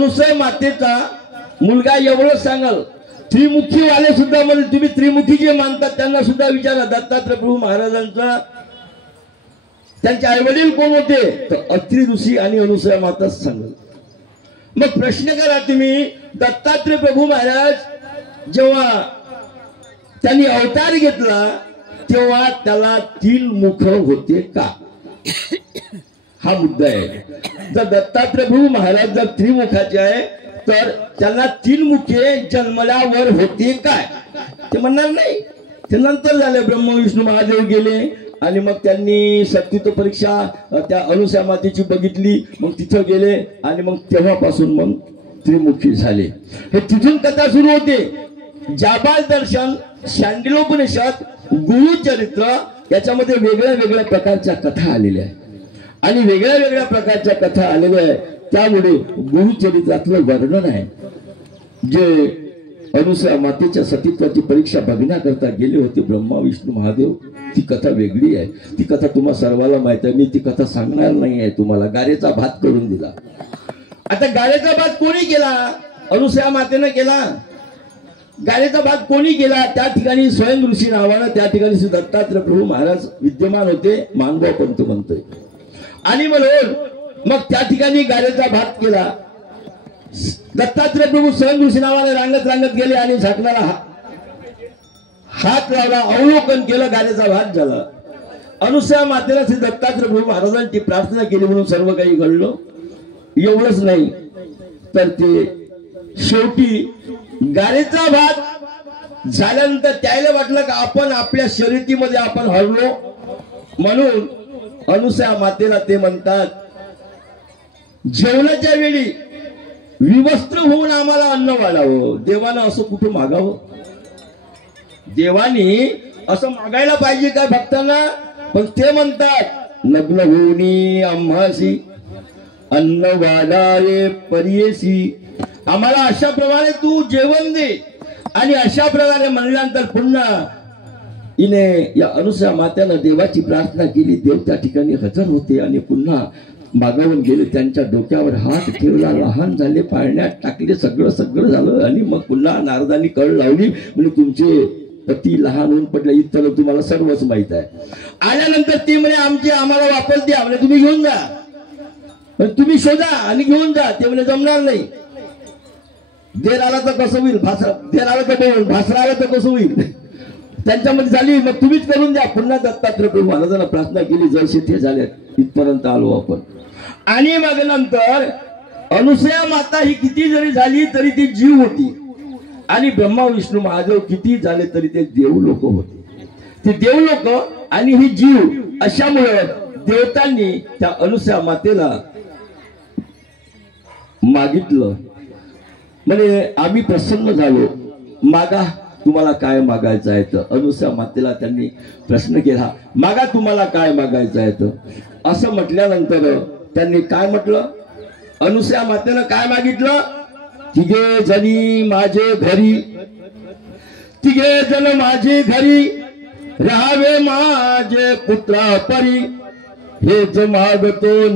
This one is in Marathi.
अनुसय मातेचा मुलगा एवढंच सांगाल, त्रिमुखी वाले सुद्धा म्हणजे तुम्ही त्रिमुखी जे मानतात त्यांना सुद्धा विचारा, दत्तात्रय प्रभू महाराजांचा त्यांचे आई वडील कोण होते, तर अत्रि ऋषी आणि अनुसया माताच सांगाल. मग प्रश्न करा तुम्ही, दत्तात्रय प्रभू महाराज जेव्हा त्यांनी अवतार घेतला तेव्हा त्याला 3 मुख होते का, हा मुद्दा आहे. जर दत्तात्रय प्रभू महाराज जर त्रिमुखाचे आहे तर त्यांना 3 मुखे जन्मल्यावर होते काय, ते म्हणणार नाही. ते नंतर झाले, ब्रह्मा विष्णू महादेव गेले आणि मग त्यांनी सत्वित्व परीक्षा त्या अनुसया मातेची बघितली, मग तिथं गेले आणि मग तेव्हापासून मग त्रिमुखी झाले. हे तिथून कथा सुरू होते. जाबाल दर्शन, शांडिलोपनिषद, गुरुचरित्र याच्यामध्ये वेगळ्या वेगळ्या प्रकारच्या कथा आलेल्या आहेत आणि वेगळ्या वेगळ्या प्रकारच्या कथा आलेल्या आहेत. त्यामुळे गुरुचरित्रातलं वर्णन आहे. जे अनुसया मातेच्या सतीत्वाची परीक्षा बघण्याकरता गेले होते ब्रह्मा विष्णू महादेव, ती कथा वेगळी आहे. ती कथा तुम्हा सर्वांना माहिती आहे, मी ती कथा सांगणार नाही आहे तुम्हाला. गारेचा भात करून दिला. आता गारेचा भात कोणी केला, अनुसया मातेनं केला. गारेचा भात कोणी केला, त्या ठिकाणी स्वयं ऋषी नावानं त्या ठिकाणी दत्तात्रय प्रभू महाराज विद्यमान होते, मानभाव पंत म्हणतोय. आणि म्हणून मग त्या ठिकाणी गारेचा भात केला. दत्तात्रय प्रभू स्वयं ऋषी नावाने रांगत रांगत गेले आणि झाकणाला हात लावला, अवलोकन केलं, गारेचा भात झाला. अनुसया मातेला श्री दत्तात्रय प्रभू महाराजांची प्रार्थना केली म्हणून सर्व काही घडलं. एवढंच नाही तर ते शेवटी गारेचा भात झाल्यानंतर त्याला वाटलं की आपण आपल्या शर्यतीमध्ये आपण हरलो, म्हणून अनुसया मातेला ते म्हणतात, जेवणाच्या वेळी विवस्त्र होऊन आम्हाला अन्न वाढावं. देवानं असं कुठं मागावं, देवानी असं मागायला पाहिजे काय भक्तांना, पण ते म्हणतात नग्न होऊनी आम्हासी अन्न वाढावे परियेसी, आम्हाला अशा प्रकारे तू जेवण दे. आणि अशा प्रकारे म्हणल्यानंतर पुन्हा इने या अनुसया मात्यानं देवाची प्रार्थना केली. देव त्या ठिकाणी हजर होते आणि पुन्हा मागावून गेले. त्यांच्या डोक्यावर हात ठेवला, लहान झाले, पाळण्यात टाकले, सगळं सगळं झालं. आणि मग पुन्हा नारदांनी कळ लावली, म्हणजे तुमचे पती लहान होऊन पडले, इतर तुम्हाला सर्वच माहित आहे. आल्यानंतर ती म्हणे आम्हाला वापस द्या, म्हणजे तुम्ही घेऊन जा, तुम्ही शोधा आणि घेऊन जा. ते म्हणे जमणार नाही, देर आला तर कसं होईल, देर आला तर बोल, भासरा आला तर कसं होईल. त्यांच्यामध्ये झाली, मग तुम्हीच करून द्या. पुन्हा दत्तात्रय प्रभू महाराजांना प्रार्थना केली, जसे ते झाले इथपर्यंत आलो आपण. आणि मग नंतर अनुसया माता ही किती जरी झाली तरी ती जीव होती आणि ब्रह्मा विष्णू महादेव किती झाले तरी ते देवलोक होते. ते देवलोक आणि ही जीव, अशामुळे देवतांनी त्या अनुसया मातेला मागितलं, म्हणजे आम्ही प्रसन्न झालो, मागा तुम्हाला काय मागायचं आहे. तर अनुसया मातेला त्यांनी प्रश्न केला, मागा तुम्हाला काय मागायचं आहे. तर असं म्हटल्यानंतर त्यांनी काय म्हटलं, अनुसया मातेनं काय मागितलं, तिघे जणी माझे घरी, तिघे जण माझे घरी राहावे माझे पुत्रा परी, हेच मागतो.